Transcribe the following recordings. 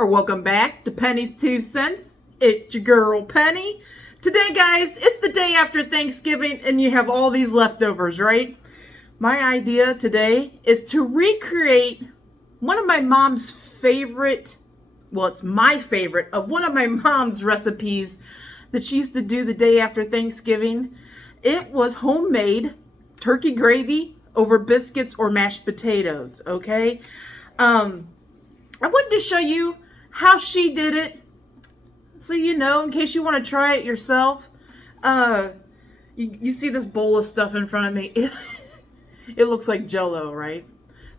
or welcome back to Penny's 2 Cents. It's your girl Penny. Today, guys, it's the day after Thanksgiving and you have all these leftovers, right? My idea today is to recreate one of my mom's favorite, well, it's my favorite, of one of my mom's recipes that she used to do the day after Thanksgiving. It was homemade turkey gravy over biscuits or mashed potatoes, okay? I wanted to show you how she did it, so you know, in case you want to try it yourself. You see this bowl of stuff in front of me. It looks like Jell-O, right?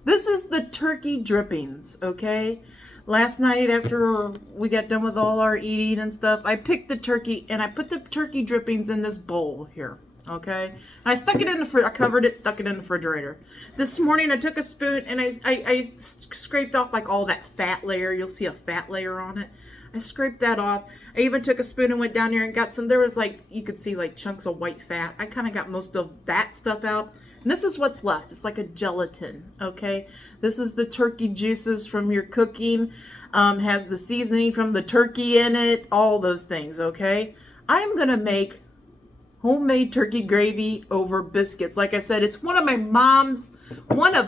This is the turkey drippings, okay? Last night after we got done with all our eating and stuff, I picked the turkey and I put the turkey drippings in this bowl here, okay? And I stuck it in the I covered it, stuck it in the refrigerator. This morning I took a spoon and I scraped off like all that fat layer. You'll see a fat layer on it. I scraped that off. I even took a spoon and went down there and got some, there was like, you could see like chunks of white fat. I kind of got most of that stuff out. And this is what's left. It's like a gelatin, okay? This is the turkey juices from your cooking. Has the seasoning from the turkey in it, all those things, okay? I am going to make homemade turkey gravy over biscuits. Like I said, it's one of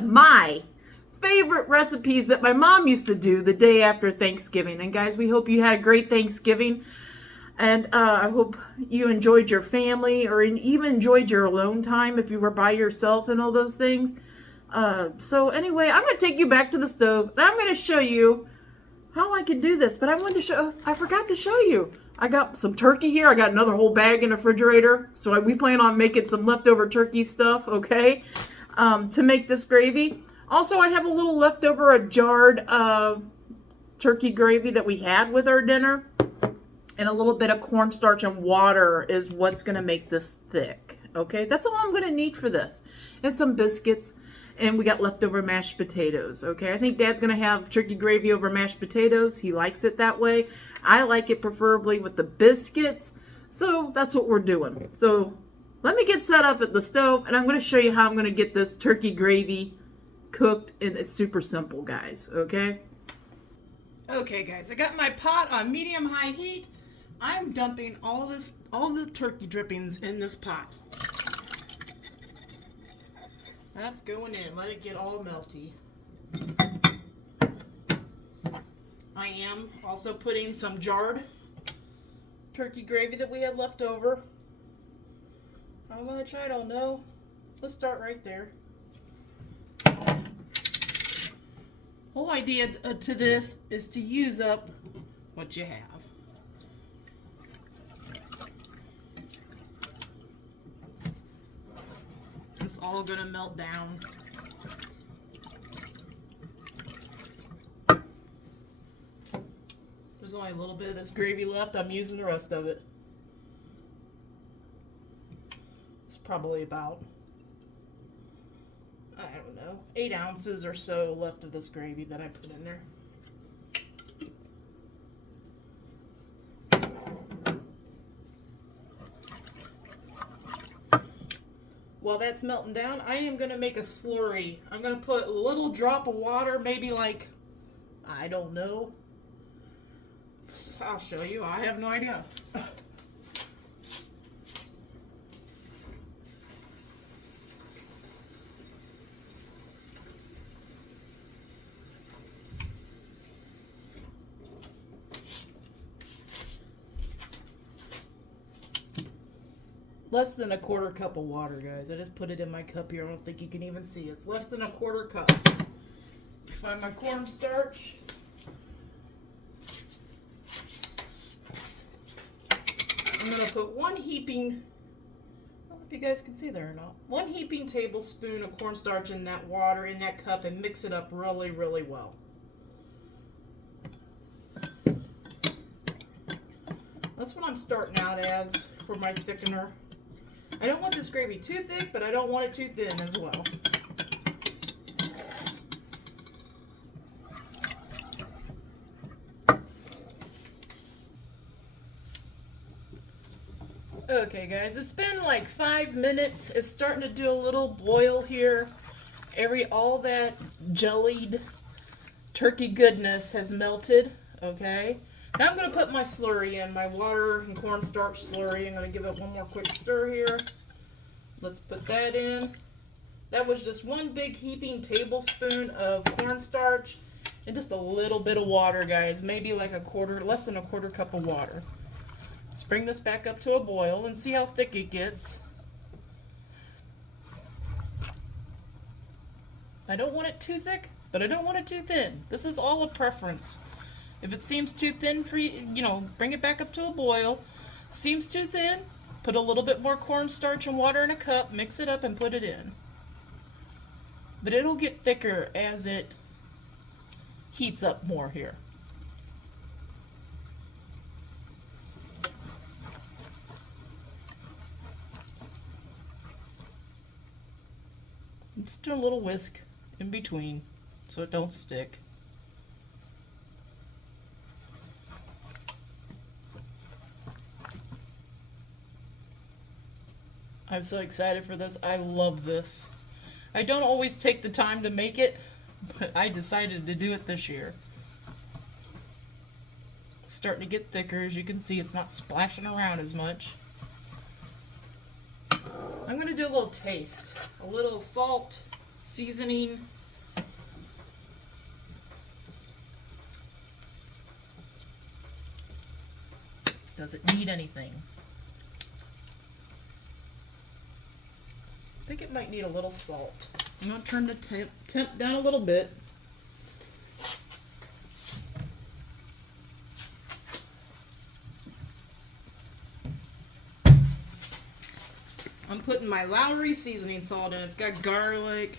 my favorite recipes that my mom used to do the day after Thanksgiving. And guys, we hope you had a great Thanksgiving. And I hope you enjoyed your family or even enjoyed your alone time if you were by yourself and all those things. So anyway, I'm going to take you back to the stove and I'm going to show you how I can do this. But I forgot to show you. I got some turkey here. I got another whole bag in the refrigerator. So we plan on making some leftover turkey stuff, okay, to make this gravy. Also, I have a little leftover, a jarred turkey gravy that we had with our dinner. And a little bit of cornstarch and water is what's going to make this thick. Okay, that's all I'm going to need for this. And some biscuits. And we got leftover mashed potatoes. Okay, I think Dad's going to have turkey gravy over mashed potatoes. He likes it that way. I like it preferably with the biscuits. So that's what we're doing. So let me get set up at the stove. And I'm going to show you how I'm going to get this turkey gravy cooked. And it's super simple, guys. Okay? Okay, guys. I got my pot on medium-high heat. I'm dumping all the turkey drippings in this pot. That's going in. Let it get all melty. I am also putting some jarred turkey gravy that we had left over. How much? I don't know. Let's start right there. Whole idea to this is to use up what you have. It's all gonna melt down. There's only a little bit of this gravy left. I'm using the rest of it. It's probably about, I don't know, 8 ounces or so left of this gravy that I put in there. While that's melting down, I am going to make a slurry. I'm going to put a little drop of water, maybe like, I don't know. I'll show you. I have no idea. Less than a quarter cup of water, guys. I just put it in my cup here. I don't think you can even see it. It's less than a quarter cup. Find my cornstarch. I'm going to put one heaping, I don't know if you guys can see there or not, 1 heaping tablespoon of cornstarch in that water, in that cup, and mix it up really, really well. That's what I'm starting out as for my thickener. I don't want this gravy too thick, but I don't want it too thin as well. Okay, guys, it's been like 5 minutes. It's starting to do a little boil here. All that jellied turkey goodness has melted. Okay. Now I'm going to put my slurry in, my water and cornstarch slurry. I'm going to give it one more quick stir here. Let's put that in. That was just one big heaping tablespoon of cornstarch and just a little bit of water, guys. Maybe like less than a quarter cup of water. Let's bring this back up to a boil and see how thick it gets. I don't want it too thick, but I don't want it too thin. This is all a preference. If it seems too thin for you, bring it back up to a boil. Seems too thin, put a little bit more cornstarch and water in a cup, mix it up and put it in. But it'll get thicker as it heats up more here. Just do a little whisk in between so it don't stick. I'm so excited for this. I love this. I don't always take the time to make it, but I decided to do it this year. It's starting to get thicker. As you can see, it's not splashing around as much. I'm going to do a little taste. A little salt, seasoning. Does it need anything? I think it might need a little salt. I'm going to turn the temp down a little bit. I'm putting my Lowry seasoning salt in. It's got garlic.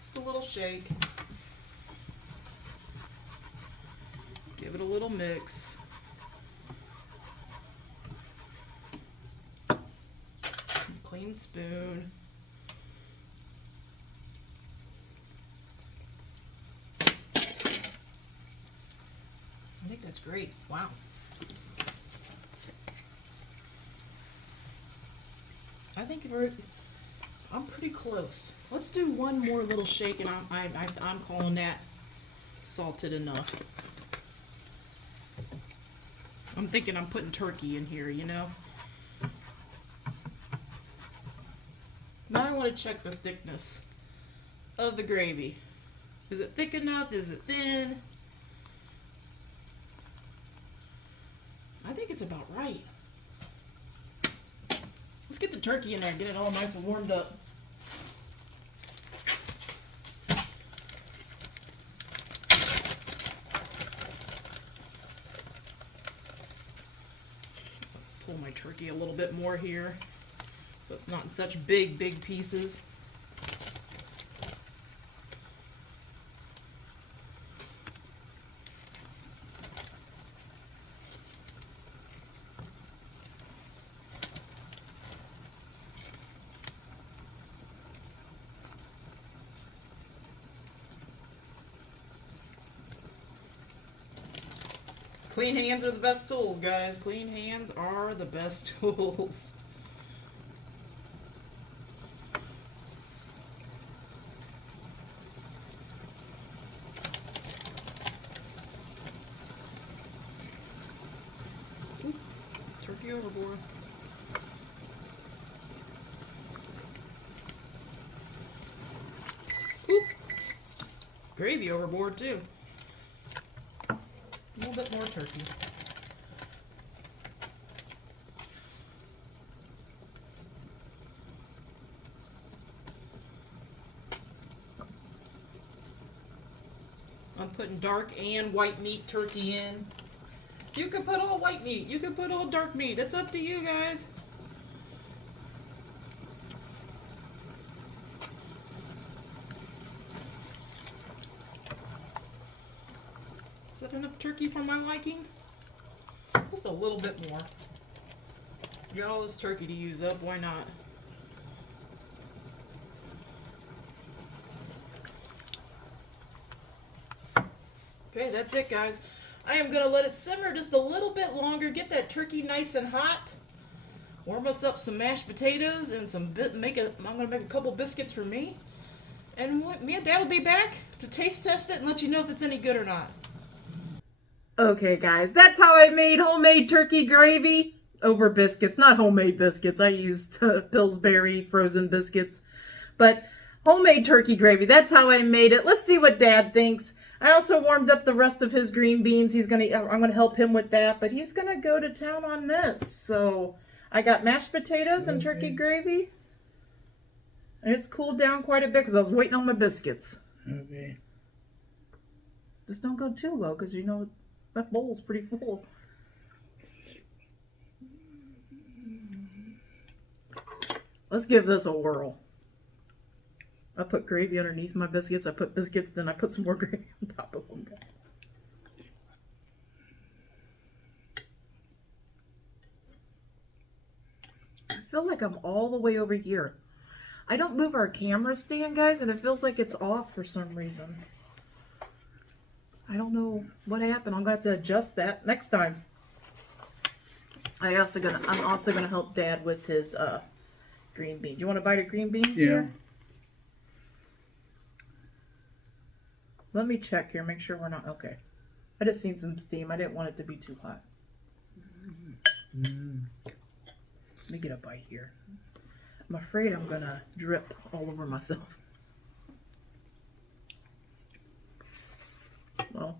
Just a little shake. Give it a little mix. Clean spoon. I think that's great. Wow. I think I'm pretty close. Let's do one more little shake and I'm calling that salted enough. I'm thinking I'm putting turkey in here, Now I want to check the thickness of the gravy. Is it thick enough? Is it thin? I think it's about right. Let's get the turkey in there and get it all nice and warmed up. Pull my turkey a little bit more here so it's not in such big pieces. Clean hands are the best tools, guys. Clean hands are the best tools. Ooh, turkey overboard. Ooh, gravy overboard too. A little bit more turkey. I'm putting dark and white meat turkey in. You can put all white meat. You can put all dark meat. It's up to you guys. Is that enough turkey for my liking? Just a little bit more. You got all this turkey to use up, why not? Okay, that's it, guys. I am gonna let it simmer just a little bit longer, get that turkey nice and hot. Warm us up some mashed potatoes and I'm gonna make a couple biscuits for me. And me and Dad will be back to taste test it and let you know if it's any good or not. Okay, guys, that's how I made homemade turkey gravy over biscuits. Not homemade biscuits. I used Pillsbury frozen biscuits. But homemade turkey gravy, that's how I made it. Let's see what Dad thinks. I also warmed up the rest of his green beans. I'm gonna help him with that, but he's gonna go to town on this. So I got mashed potatoes and turkey gravy. And it's cooled down quite a bit because I was waiting on my biscuits. Okay. Just don't go too low because you know that bowl's pretty full. Let's give this a whirl. I put gravy underneath my biscuits. I put biscuits, then I put some more gravy on top of them, guys. I feel like I'm all the way over here. I don't move our camera stand, guys, and it feels like it's off for some reason. I don't know what happened. I'm going to have to adjust that next time. I'm also gonna help Dad with his green beans. You want a bite of green beans here? Let me check here, make sure we're not okay. I just seen some steam. I didn't want it to be too hot. Let me get a bite here. I'm afraid I'm gonna drip all over myself. Well,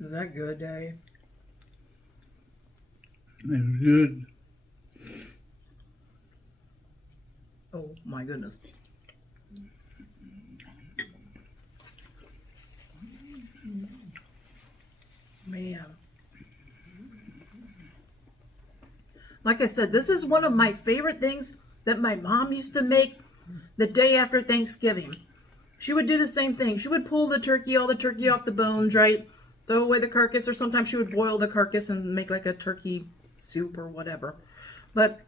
is that good, Dave? It's good. Oh my goodness. Man. Like I said, this is one of my favorite things that my mom used to make the day after Thanksgiving. She would do the same thing. She would pull all the turkey off the bones, right? Throw away the carcass, or sometimes she would boil the carcass and make like a turkey soup or whatever. But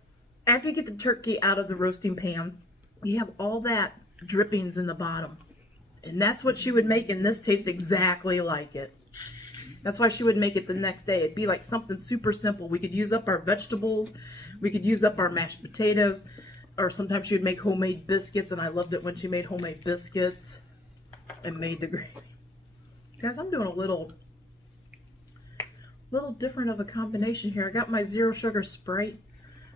after you get the turkey out of the roasting pan, you have all that drippings in the bottom. And that's what she would make, and this tastes exactly like it. That's why she would make it the next day. It'd be like something super simple. We could use up our vegetables. We could use up our mashed potatoes. Or sometimes she would make homemade biscuits, and I loved it when she made homemade biscuits and made the gravy. Guys, I'm doing a little different of a combination here. I got my zero sugar Sprite.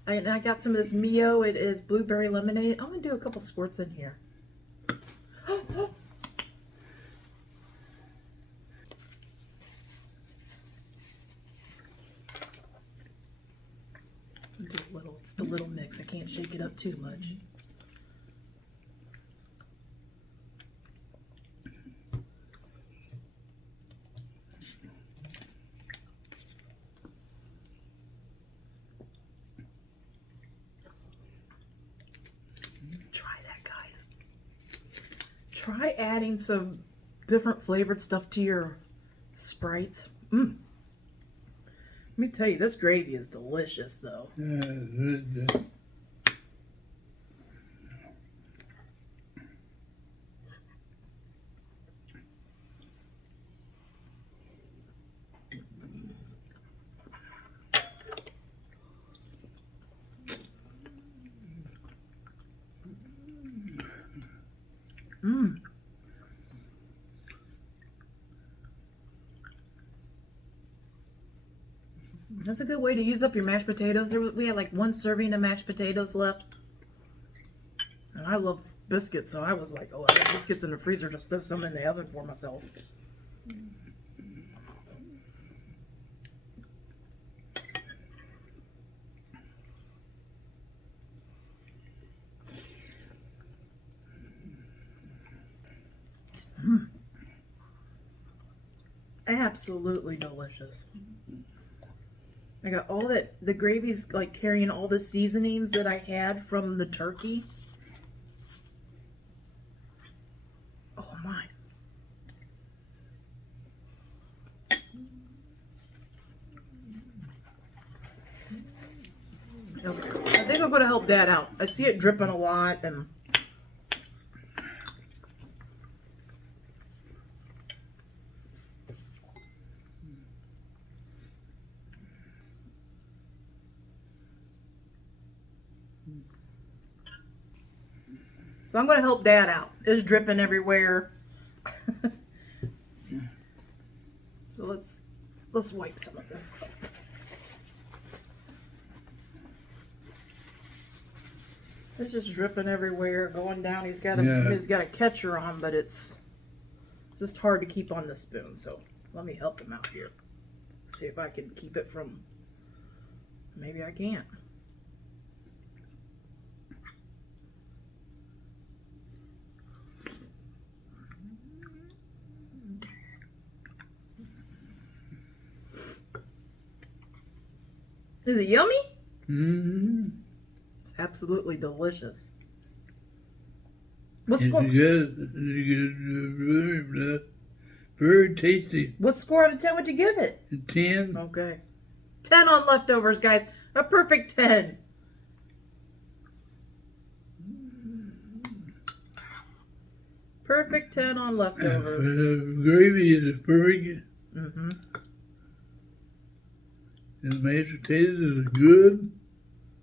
And I got some of this Mio. It is blueberry lemonade. I'm going to do a couple squirts in here. Do a little. It's the little mix. I can't shake it up too much. Try that, guys. Try adding some different flavored stuff to your Sprites. Let me tell you, this gravy is delicious, though. Good. That's a good way to use up your mashed potatoes. We had like one serving of mashed potatoes left. And I love biscuits, so I was like, oh, I got biscuits in the freezer, just throw some in the oven for myself. Absolutely delicious. I got all that, the gravy's like carrying all the seasonings that I had from the turkey. Oh my. Okay. I think I'm going to help Dad out. I see it dripping a lot, and So I'm going to help Dad out. It's dripping everywhere. So let's wipe some of this up. It's just dripping everywhere, going down. He's got a catcher on, but it's just hard to keep on the spoon. So let me help him out here. See if I can keep it from. Maybe I can't. Is it yummy? Mm-hmm. It's absolutely delicious. It's good. It's good. Very tasty. What score out of 10 would you give it? 10. Okay. 10 on leftovers, guys. A perfect 10. Perfect 10 on leftovers. Gravy is perfect. Mm-hmm. The mashed potatoes is good.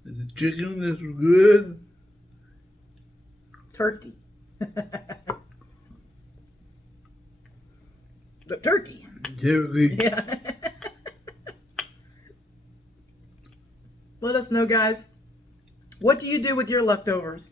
The chicken is good. Turkey. The turkey. Turkey. Yeah. Let us know, guys. What do you do with your leftovers?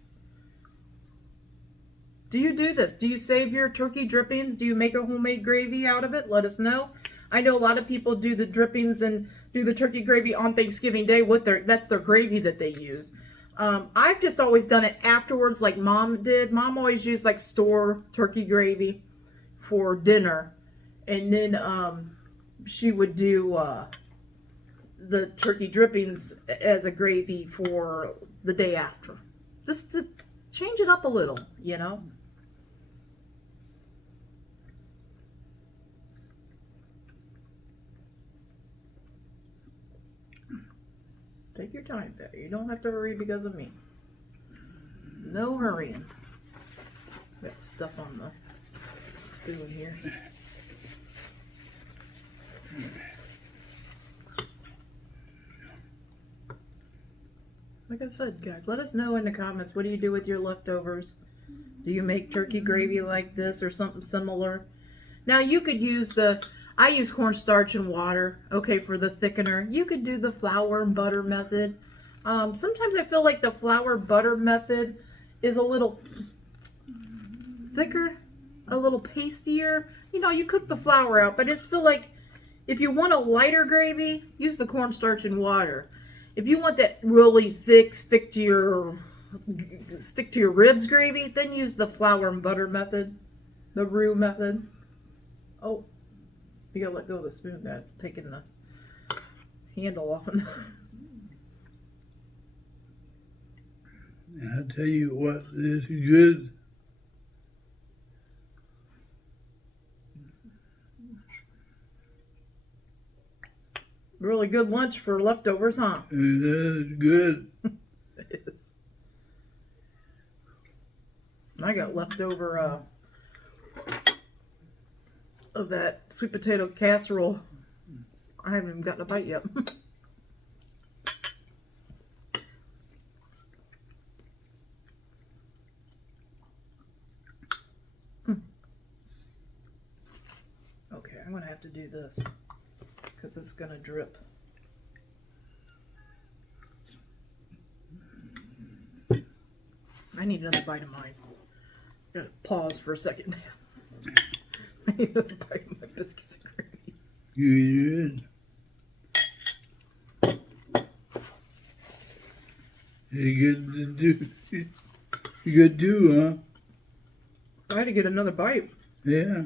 Do you do this? Do you save your turkey drippings? Do you make a homemade gravy out of it? Let us know. I know a lot of people do the drippings and do the turkey gravy on Thanksgiving Day with that's their gravy that they use. I've just always done it afterwards like Mom did. Mom always used like store turkey gravy for dinner. And then she would do the turkey drippings as a gravy for the day after. Just to change it up a little, you know? Take your time there. You don't have to hurry because of me. No hurrying. Got stuff on the spoon here. Like I said, guys, let us know in the comments, what do you do with your leftovers? Do you make turkey gravy like this or something similar? Now you could use I use cornstarch and water, okay, for the thickener. You could do the flour and butter method. Sometimes I feel like the flour butter method is a little thicker, a little pastier. You know, you cook the flour out, but I just feel like if you want a lighter gravy, use the cornstarch and water. If you want that really thick, stick to your ribs gravy, then use the flour and butter method, the roux method. Oh, you gotta let go of the spoon. That's taking the handle off. I'll tell you what, this is good. Really good lunch for leftovers, huh? It is good. It is. I got leftover of that sweet potato casserole. I haven't even gotten a bite yet. Okay, I'm gonna have to do this because it's gonna drip. I need another bite of mine. Gotta pause for a second. I need another bite of my biscuits and gravy. Good. You good to do? You good too, huh? I had to get another bite. Yeah.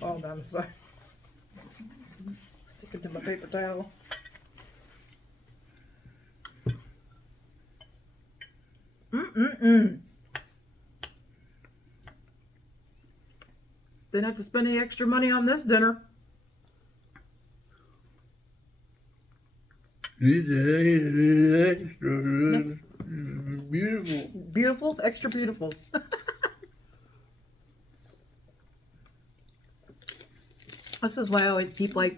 All down the side. Stick it to my paper towel. Didn't have to spend any extra money on this dinner. It's extra. Beautiful. Beautiful, extra beautiful. This is why I always keep like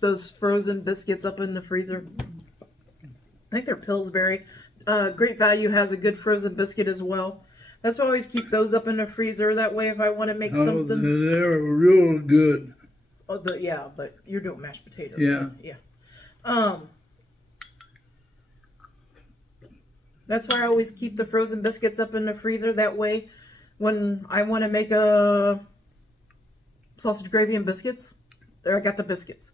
those frozen biscuits up in the freezer. I think they're Pillsbury. Great Value has a good frozen biscuit as well. That's why I always keep those up in the freezer. That way, if I want to make Oh, something, they're real good. yeah, but you're doing mashed potatoes. Yeah. Yeah. That's why I always keep the frozen biscuits up in the freezer. That way, when I want to make a sausage gravy and biscuits, there I got the biscuits.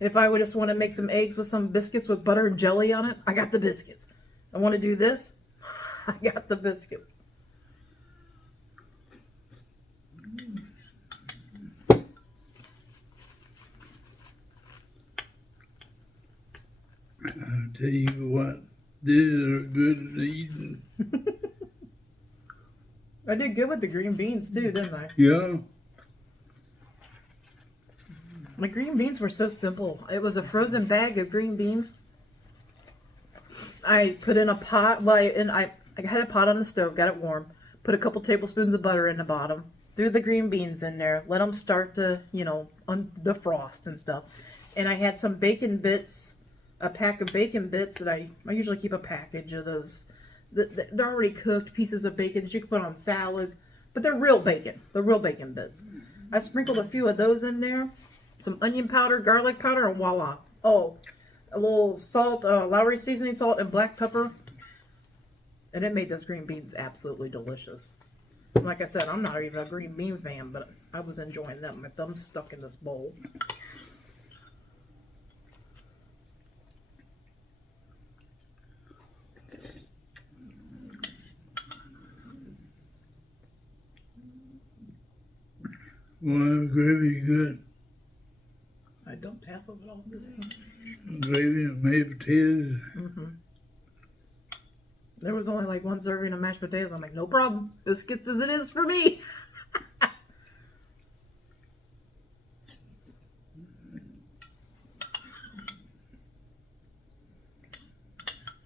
If I would just want to make some eggs with some biscuits with butter and jelly on it, I got the biscuits. I want to do this, I got the biscuits. I'll tell you what, these are good eating. I did good with the green beans too, didn't I? Yeah. My green beans were so simple. It was a frozen bag of green beans. I put in a pot. Well, I had a pot on the stove, got it warm. Put a couple tablespoons of butter in the bottom. Threw the green beans in there. Let them start to, defrost and stuff. And I had some bacon bits, a pack of bacon bits that I usually keep a package of those. They're already cooked pieces of bacon that you can put on salads, but they're real bacon. They're real bacon bits. I sprinkled a few of those in there. Some onion powder, garlic powder, and voila. Oh, a little salt, Lowry seasoning salt, and black pepper. And it made those green beans absolutely delicious. Like I said, I'm not even a green bean fan, but I was enjoying them. My thumb's stuck in this bowl. Well, gravy good. I dumped half of it all today. Gravy and mashed potatoes. There was only like one serving of mashed potatoes. I'm like, no problem. Biscuits as it is for me.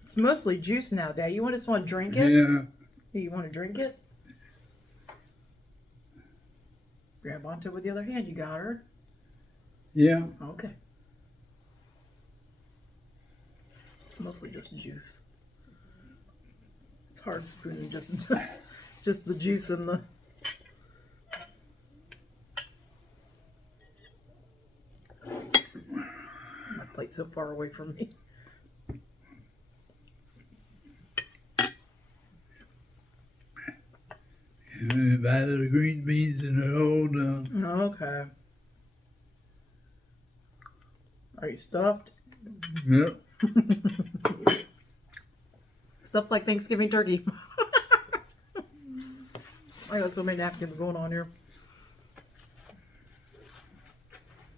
It's mostly juice now, Dad. You just want to drink it? Yeah. You want to drink it? Grab onto it with the other hand. You got her? Yeah. Okay. It's mostly just juice. It's hard spooning just the juice and the... My plate's so far away from me. I've added the green beans and they're all done. Okay. Are you stuffed? Yep. Stuffed like Thanksgiving turkey. I got so many napkins going on here.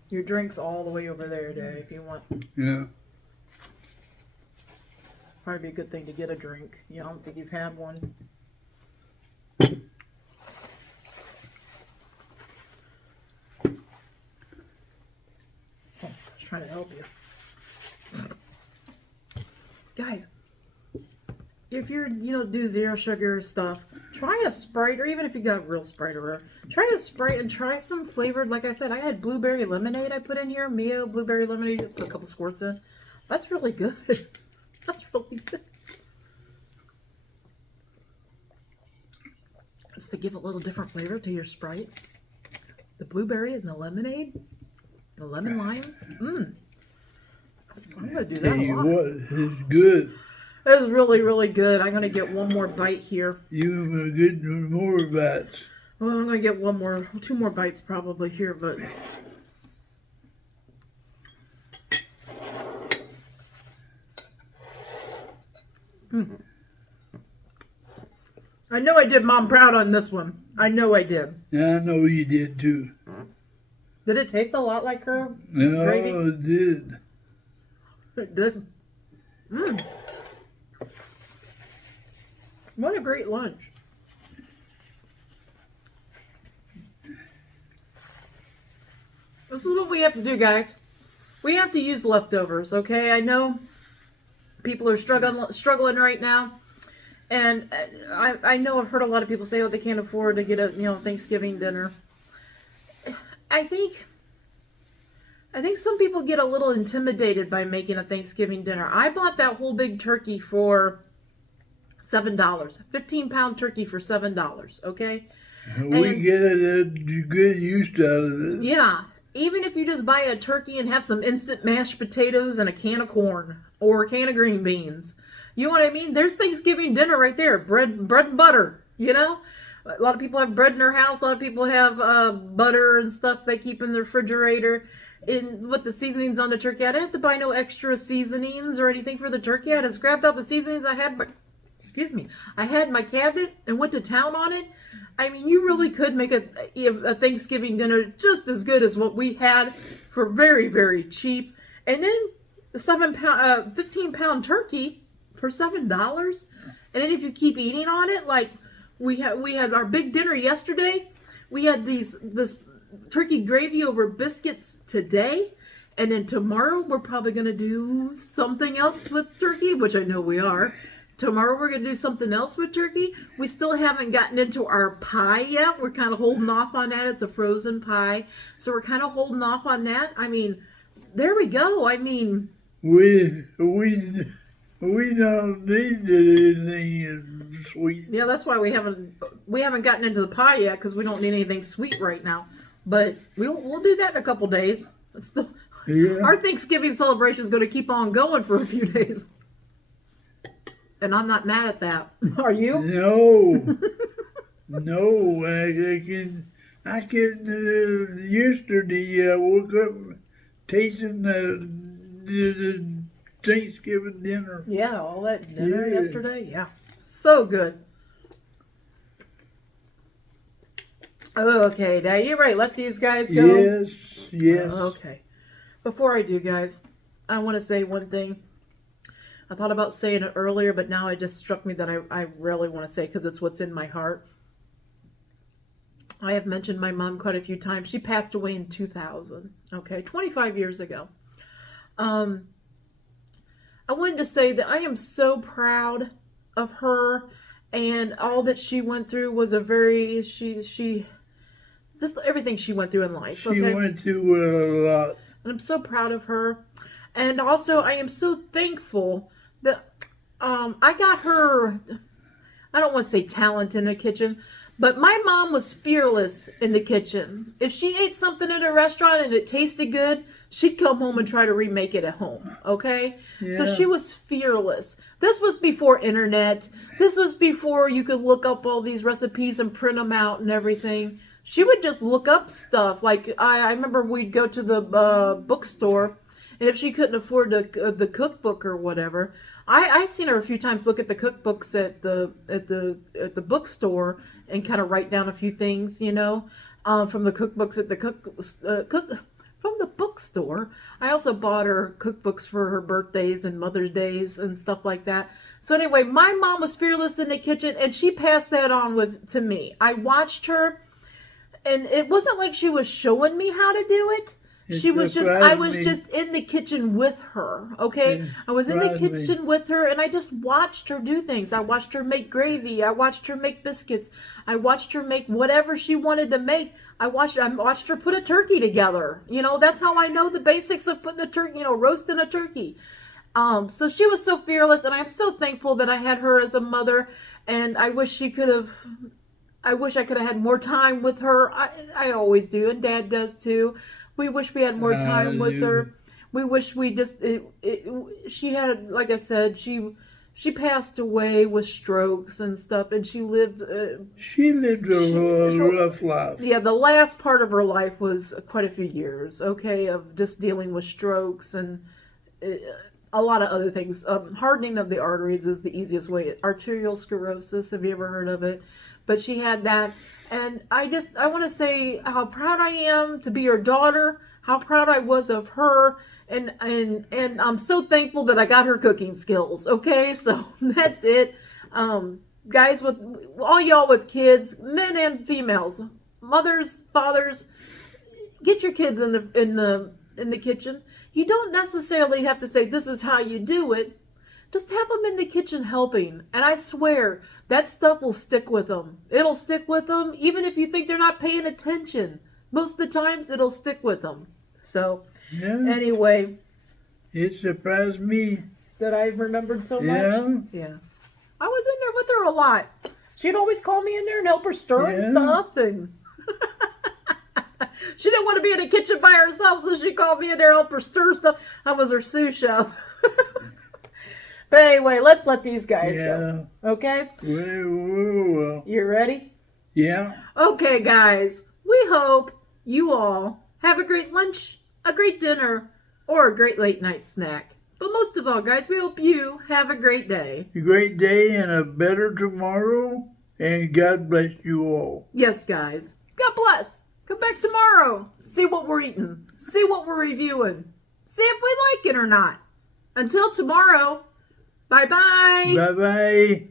Your drink's all the way over there, Dad, if you want. Yeah. Probably be a good thing to get a drink. I don't think you've had one. Oh, I was trying to help you. Guys, if you're, do zero sugar stuff, try a Sprite, or even if you got real Sprite around, try a Sprite and try some flavored, like I said, I had blueberry lemonade I put in here, Mio blueberry lemonade, put a couple squirts in. That's really good. That's really good. Just to give a little different flavor to your Sprite. The blueberry and the lemonade, the lemon lime. I'm going to do that Tell a you lot. what, it's good. That is really, really good. I'm going to get one more bite here. You will get more bats. Well, I'm going to get two more bites probably here, but... I know I did Mom proud on this one. I know I did. I know you did too. Did it taste a lot like her No, gravy? it did. It did. What a great lunch. This is what we have to do, guys. We have to use leftovers, okay? I know people are struggling right now. And I know I've heard a lot of people say, oh, they can't afford to get a Thanksgiving dinner. I think I think some people get a little intimidated by making a Thanksgiving dinner. I bought that whole big turkey for $7, 15-pound turkey for $7. Okay. We And- get a good use out of it. Yeah. Even if you just buy a turkey and have some instant mashed potatoes and a can of corn or a can of green beans, you know what I mean? There's Thanksgiving dinner right there. Bread and butter, you know? A lot of people have bread in their house. A lot of people have butter and stuff they keep in the refrigerator. And with the seasonings on the turkey, I didn't have to buy no extra seasonings or anything for the turkey. I just grabbed out the seasonings I had, I had in my cabinet and went to town on it. I mean, you really could make a Thanksgiving dinner just as good as what we had for very, very cheap. And then the 15-pound turkey for $7. And then if you keep eating on it, like we had our big dinner yesterday. We had this turkey gravy over biscuits today. And then tomorrow we're probably going to do something else with turkey, which I know we are. Tomorrow we're going to do something else with turkey. We still haven't gotten into our pie yet. We're kind of holding off on that. It's a frozen pie. So we're kind of holding off on that. I mean, there we go. I mean, We don't need anything sweet. yeah, that's why we haven't gotten into the pie yet, because we don't need anything sweet right now. But we'll do that in a couple days. It's still, Yeah. our Thanksgiving celebration is going to keep on going for a few days. And I'm not mad at that. Are you? No, no. I can. Yesterday, I woke up tasting the Thanksgiving dinner. Yeah, all that dinner Yeah. yesterday. Yeah, so good. Okay, now you're right. Let these guys go. Yes. Okay. Before I do, guys, I want to say one thing. I thought about saying it earlier, but now it just struck me that I really want to say, because it's what's in my heart. I have mentioned my mom quite a few times. She passed away in 2000, okay, 25 years ago. I wanted to say that I am so proud of her, and all that she went through was she just everything she went through in life. She Okay? went through a lot. And I'm so proud of her. And also, I am so thankful that I got her, I don't want to say talent in the kitchen, but my mom was fearless in the kitchen. If she ate something at a restaurant and it tasted good, she'd come home and try to remake it at home, okay? So Yeah. she was fearless. This was before internet. This was before you could look up all these recipes and print them out and everything. She would just look up stuff. Like, I remember we'd go to the bookstore, and if she couldn't afford the cookbook or whatever, I seen her a few times look at the cookbooks at the bookstore and kind of write down a few things, you know, from the cookbooks at the from the bookstore. I also bought her cookbooks for her birthdays and Mother's Days and stuff like that. So anyway, my mom was fearless in the kitchen, and she passed that on to me. I watched her, and it wasn't like she was showing me how to do it. It I was surprised me. just in the kitchen with her, okay? It I was in the surprised me. kitchen with her, and I just watched her do things. I watched her make gravy. I watched her make biscuits. I watched her make whatever she wanted to make. I watched her put a turkey together. You know, that's how I know the basics of putting a turkey, you know, roasting a turkey. So she was so fearless, and I'm so thankful that I had her as a mother, and I wish I could have had more time with her. I always do, and Dad does too. We wish we had more time with her. We wish we just. She had, like I said, she passed away with strokes and stuff, and she lived. She lived a rough life. Yeah, the last part of her life was quite a few years. Okay, of just dealing with strokes and a lot of other things. Hardening of the arteries is the easiest way. Arterial sclerosis. Have you ever heard of it? But she had that. And I want to say how proud I am to be her daughter, how proud I was of her, and I'm so thankful that I got her cooking skills. Okay, so that's it. Guys, with all y'all with kids, men and females, mothers, fathers, get your kids in the kitchen. You don't necessarily have to say this is how you do it. Just have them in the kitchen helping. And I swear, that stuff will stick with them. It'll stick with them, even if you think they're not paying attention. Most of the times, it'll stick with them. So Yeah. anyway, It surprised me. that I remembered so much. Yeah. Yeah. I was in there with her a lot. She'd always call me in there and help her stir and Yeah. stuff, and she didn't want to be in the kitchen by herself, so she called me in there to help her stir stuff. I was her sous chef. But anyway, let's let these guys go. Okay? Well. You ready? Yeah. Okay, guys. We hope you all have a great lunch, a great dinner, or a great late night snack. But most of all, guys, we hope you have a great day. A great day and a better tomorrow. And God bless you all. Yes, guys. God bless. Come back tomorrow. See what we're eating. See what we're reviewing. See if we like it or not. Until tomorrow, bye-bye. Bye-bye.